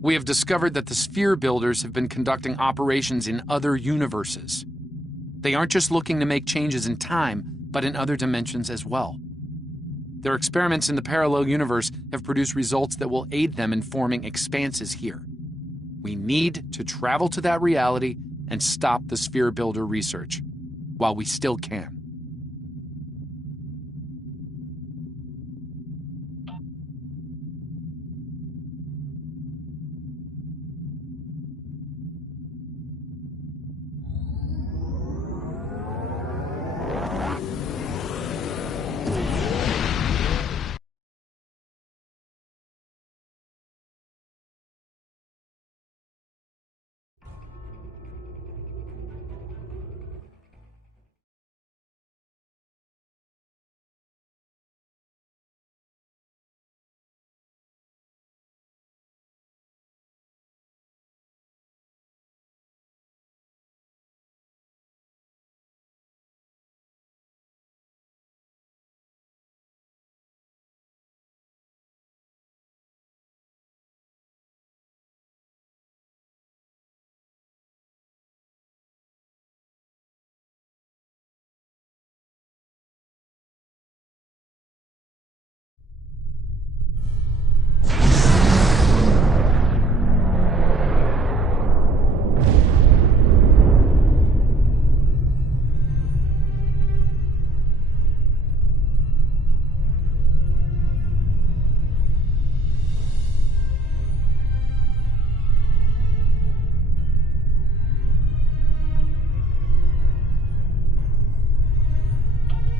We have discovered that the sphere builders have been conducting operations in other universes. They aren't just looking to make changes in time, but in other dimensions as well. Their experiments in the parallel universe have produced results that will aid them in forming expanses here. We need to travel to that reality and stop the sphere builder research, while we still can.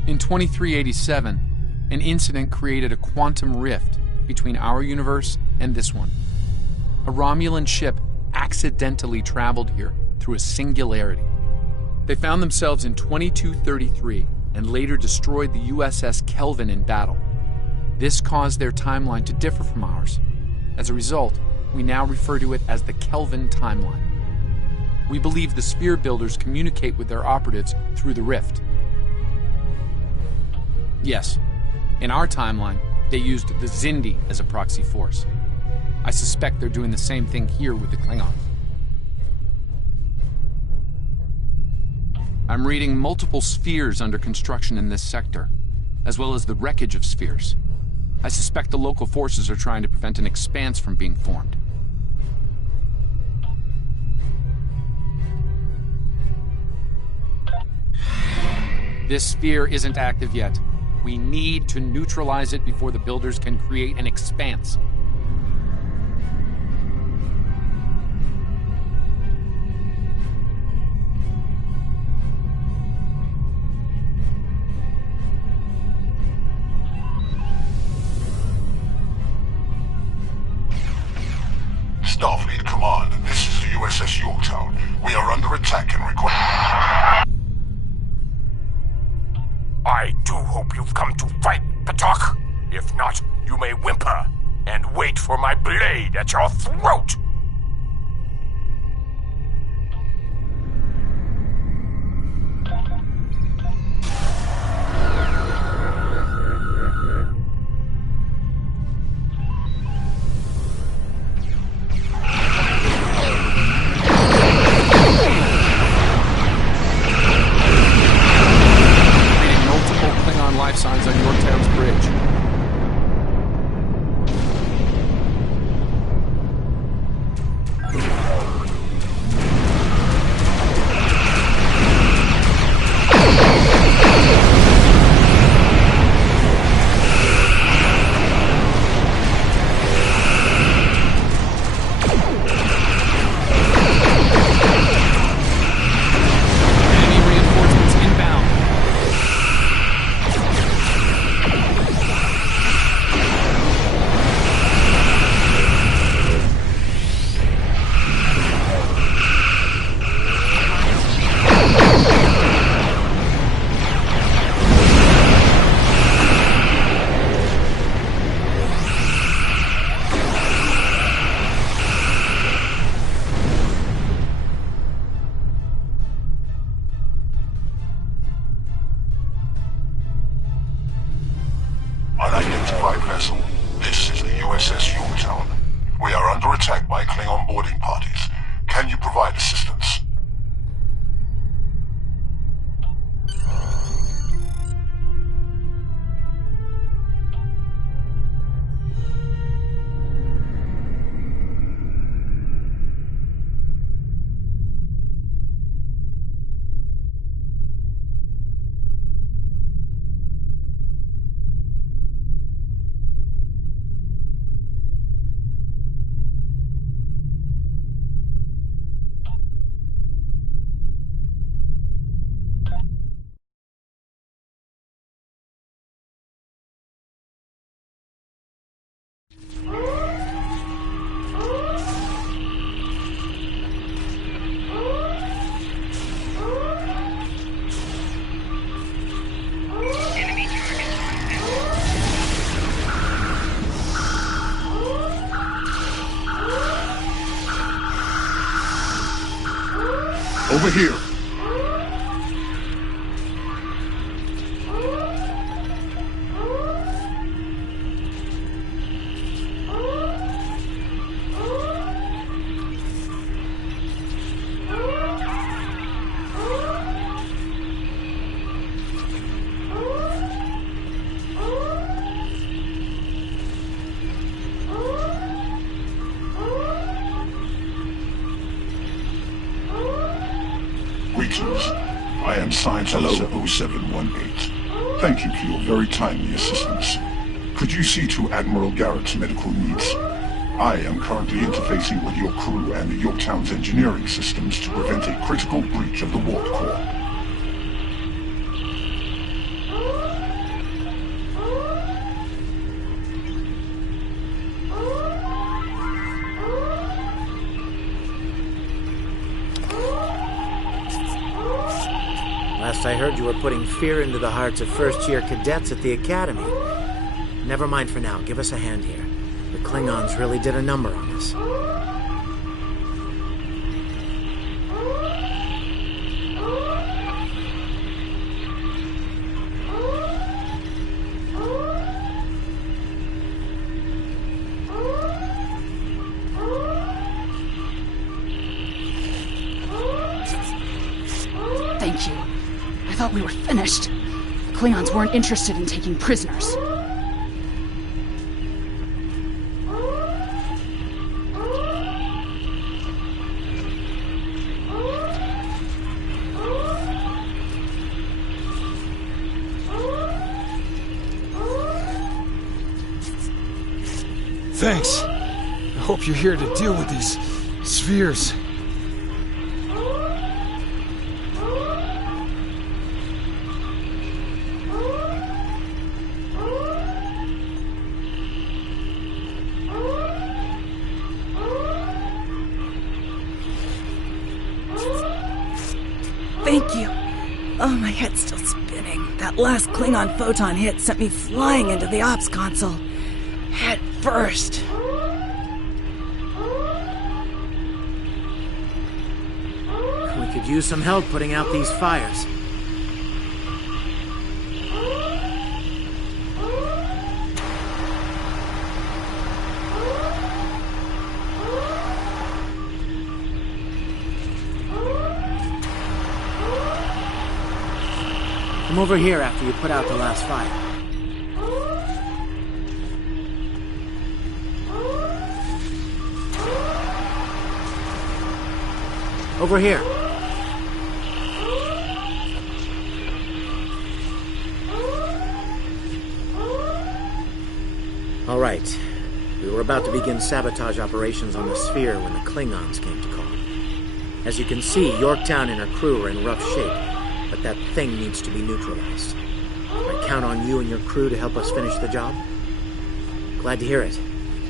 In 2387, an incident created a quantum rift between our universe and this one. A Romulan ship accidentally traveled here through a singularity. They found themselves in 2233 and later destroyed the USS Kelvin in battle. This caused their timeline to differ from ours. As a result, we now refer to it as the Kelvin timeline. We believe the sphere builders communicate with their operatives through the rift. Yes, in our timeline, they used the Xindi as a proxy force. I suspect they're doing the same thing here with the Klingons. I'm reading multiple spheres under construction in this sector, as well as the wreckage of spheres. I suspect the local forces are trying to prevent an expanse from being formed. This sphere isn't active yet. We need to neutralize it before the builders can create an expanse. Starfleet Command, this is the USS Yorktown. We are under attack and require... I do hope you've come to fight, Patok. If not, you may whimper and wait for my blade at your throat. Signs on Yorktown's bridge. Enemy reinforcements inbound. vessel. This is the USS Yorktown. We are under attack by Klingon boarding parties. Can you provide assistance? Over here. Greetings. I am Science Officer 0718. Thank you for your very timely assistance. Could you see to Admiral Garrett's medical needs? I am currently interfacing with your crew and the Yorktown's engineering systems to prevent a critical breach of the warp core. Last I heard, you were putting fear into the hearts of first-year cadets at the Academy. Never mind for now. Give us a hand here. The Klingons really did a number on us. Thank you. I thought we were finished. The Klingons weren't interested in taking prisoners. Thanks. I hope you're here to deal with these spheres. Thank you. Oh, my head's still spinning. That last Klingon photon hit sent me flying into the ops console. Head first. We could use some help putting out these fires. Come over here after you put out the last fire. Over here. All right. We were about to begin sabotage operations on the sphere when the Klingons came to call. As you can see, Yorktown and her crew are in rough shape, but that thing needs to be neutralized. I count on you and your crew to help us finish the job. Glad to hear it.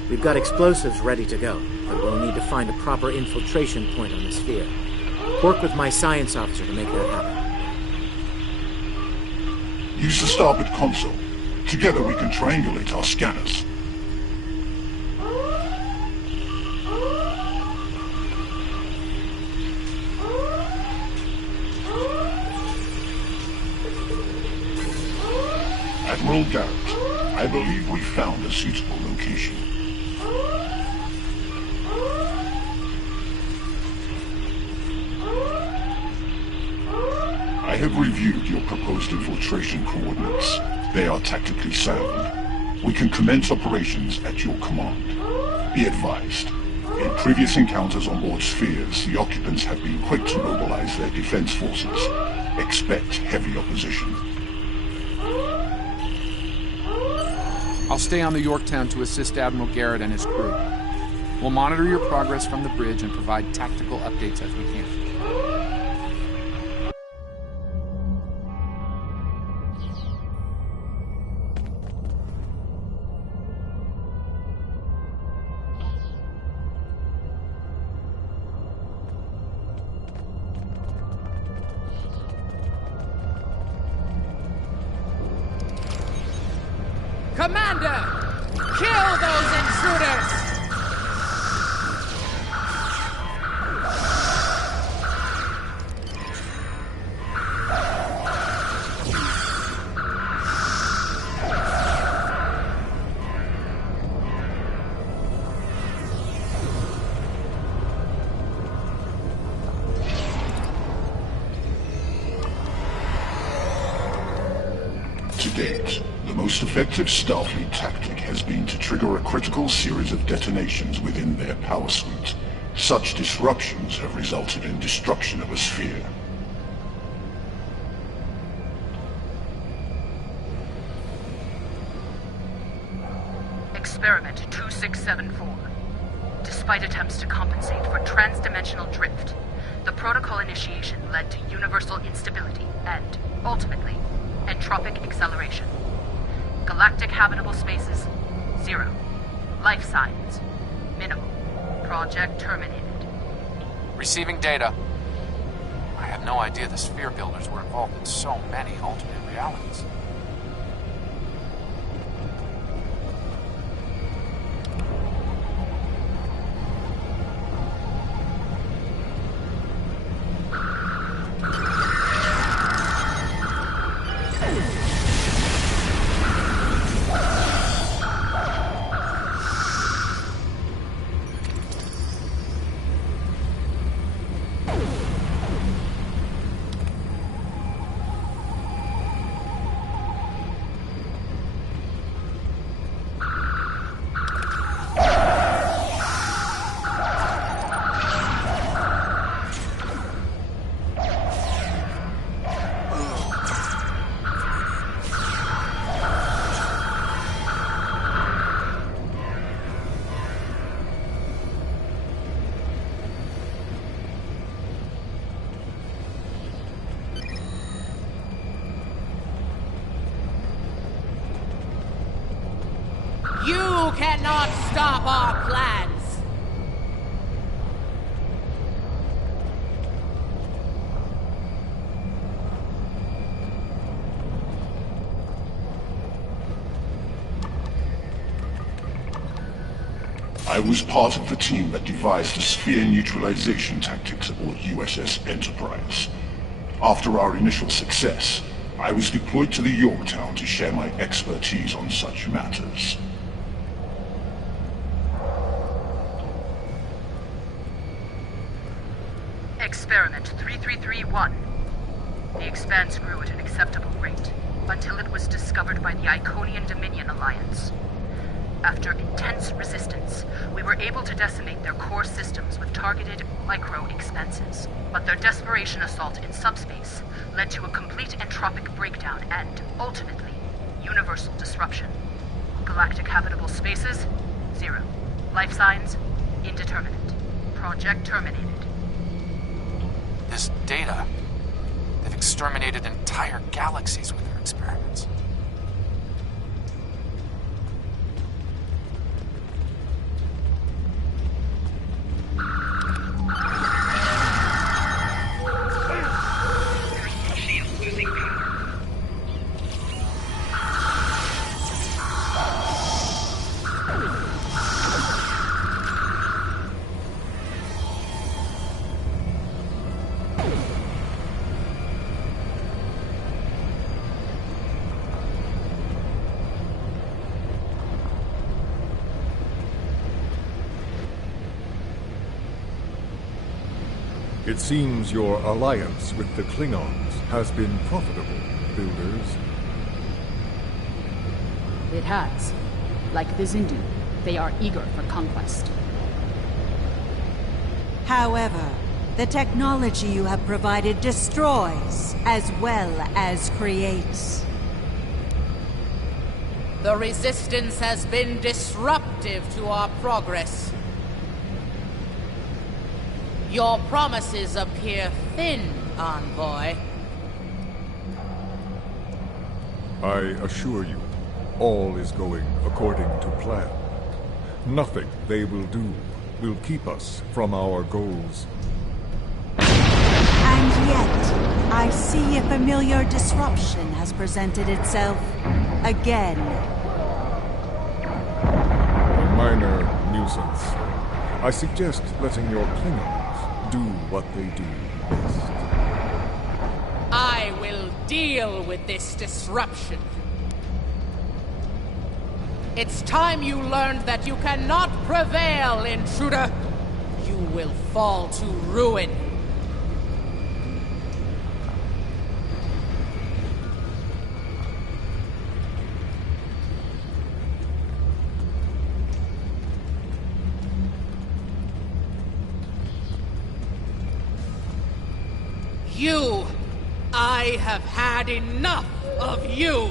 We've got explosives ready to go, but we'll need to find a proper infiltration point on the sphere. Work with my science officer to make that happen. Use the starboard console. Together we can triangulate our scanners. Admiral Garrett, I believe we found a suitable location. I have reviewed your proposed infiltration coordinates. They are tactically sound. We can commence operations at your command. Be advised, in previous encounters on board spheres, the occupants have been quick to mobilize their defense forces. Expect heavy opposition. I'll stay on the Yorktown to assist Admiral Garrett and his crew. We'll monitor your progress from the bridge and provide tactical updates as we can. Commander! Kill those intruders! To date, the most effective Starfleet tactic has been to trigger a critical series of detonations within their power suite. Such disruptions have resulted in destruction of a sphere. Experiment 2674. Despite attempts to compensate for transdimensional drift, the protocol initiation led to universal instability and, ultimately, entropic acceleration. Galactic habitable spaces, 0. Life signs, minimal. Project terminated. Receiving data. I had no idea the sphere builders were involved in so many alternate realities. You cannot stop our plans! I was part of the team that devised the sphere neutralization tactics aboard USS Enterprise. After our initial success, I was deployed to the Yorktown to share my expertise on such matters. Experiment 3331. The Expanse grew at an acceptable rate, until it was discovered by the Iconian Dominion Alliance. After intense resistance, we were able to decimate their core systems with targeted micro-expanses. But their desperation assault in subspace led to a complete entropic breakdown and, ultimately, universal disruption. Galactic habitable spaces, 0. Life signs, indeterminate. Project terminated. This data, they've exterminated entire galaxies with their experiments. It seems your alliance with the Klingons has been profitable, builders. It has. Like the Zindu, they are eager for conquest. However, the technology you have provided destroys as well as creates. The Resistance has been disruptive to our progress. Your promises appear thin, Envoy. I assure you, all is going according to plan. Nothing they will do will keep us from our goals. And yet, I see a familiar disruption has presented itself again. A minor nuisance. I suggest letting your Klingons do what they do best. I will deal with this disruption. It's time you learned that you cannot prevail, intruder. You will fall to ruin. You! I have had enough of you!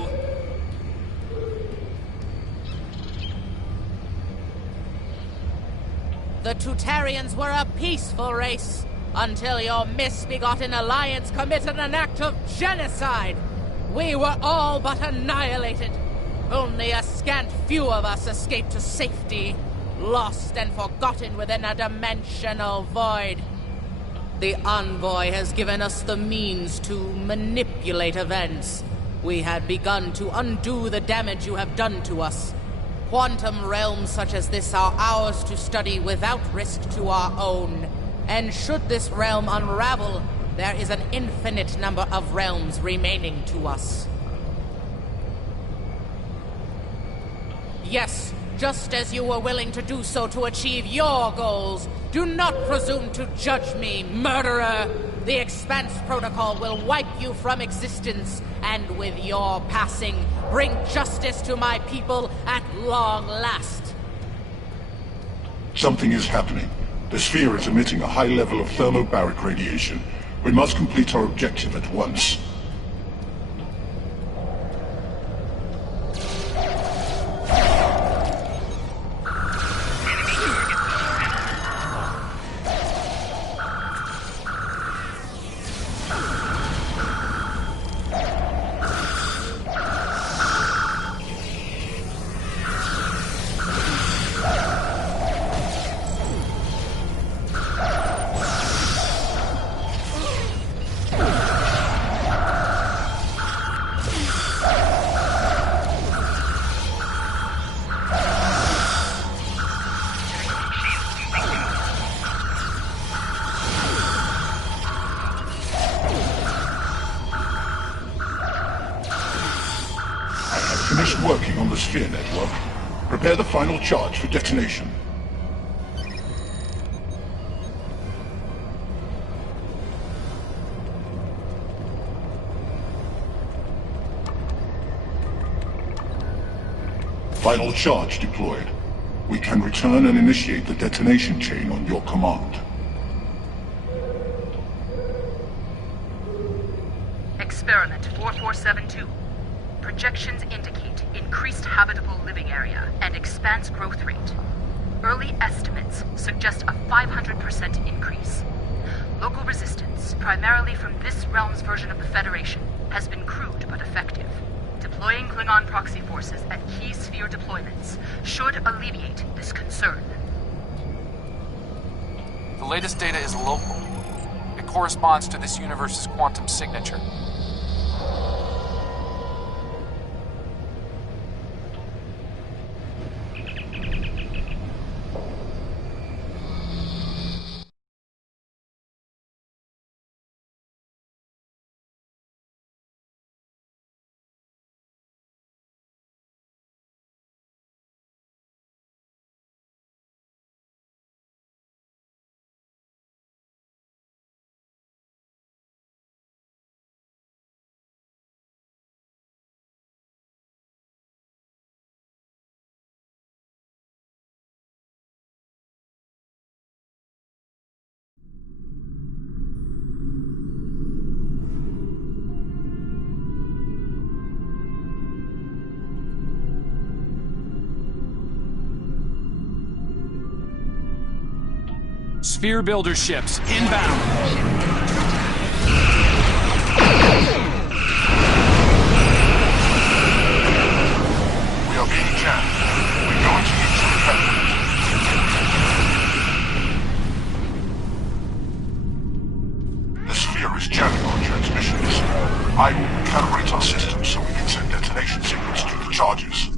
The Tutarians were a peaceful race, until your misbegotten alliance committed an act of genocide. We were all but annihilated. Only a scant few of us escaped to safety, lost and forgotten within a dimensional void. The Envoy has given us the means to manipulate events. We had begun to undo the damage you have done to us. Quantum realms such as this are ours to study without risk to our own. And should this realm unravel, there is an infinite number of realms remaining to us. Yes, just as you were willing to do so to achieve your goals, do not presume to judge me, murderer! The Expanse Protocol will wipe you from existence, and with your passing, bring justice to my people at long last. Something is happening. The sphere is emitting a high level of thermobaric radiation. We must complete our objective at once. Finished working on the sphere network. Prepare the final charge for detonation. Final charge deployed. We can return and initiate the detonation chain on your command. Experiment 4472. Projections indicate increased habitable living area and expanse growth rate. Early estimates suggest a 500% increase. Local resistance, primarily from this realm's version of the Federation, has been crude but effective. Deploying Klingon proxy forces at key sphere deployments should alleviate this concern. The latest data is local. It corresponds to this universe's quantum signature. Sphere builder ships, inbound. We are being jammed. We're going to need to recover. The sphere is jamming our transmissions. I will recalibrate our systems so we can send detonation signals to the charges.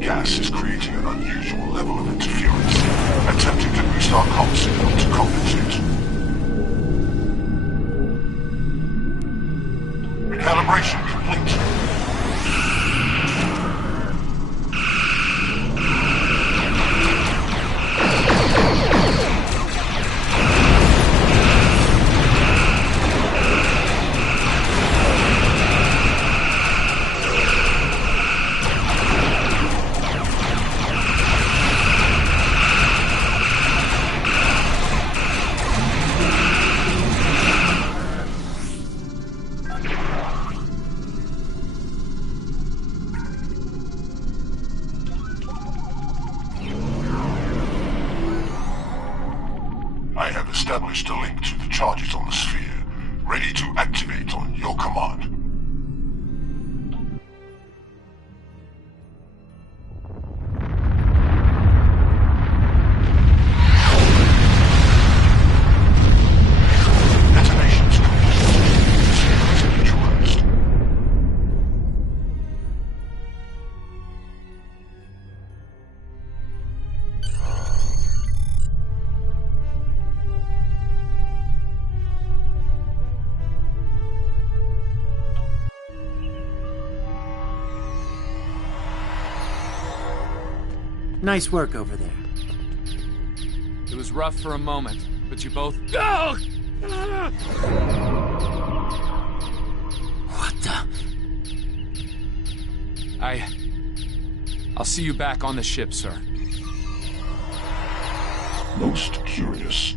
Gas is creating an unusual level of interference, attempting to boost our comm signal to compensate. Recalibration complete. I have established a link to the charges on the sphere, ready to activate on your command. Detonations complete. The sphere is neutralized. Nice work over there. It was rough for a moment, but you both... Oh! What the... I'll see you back on the ship, sir. Most curious.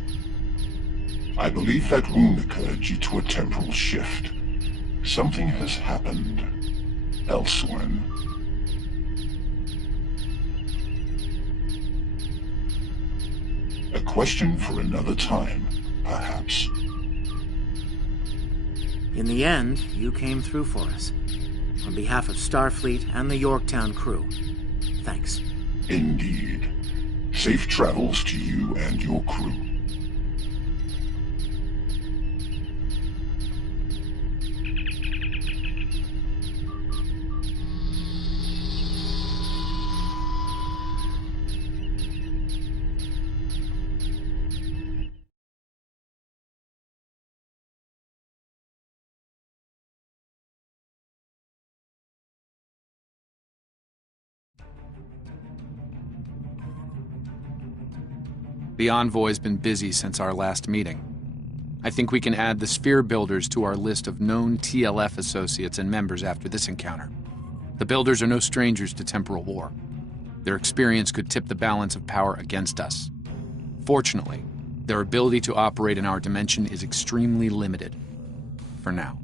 I believe that wound occurred due to a temporal shift. Something has happened elsewhere. A question for another time, perhaps. In the end, you came through for us. On behalf of Starfleet and the Yorktown crew, thanks. Indeed. Safe travels to you and your crew. The Envoy's been busy since our last meeting. I think we can add the Sphere Builders to our list of known TLF associates and members after this encounter. The Builders are no strangers to temporal war. Their experience could tip the balance of power against us. Fortunately, their ability to operate in our dimension is extremely limited. For now.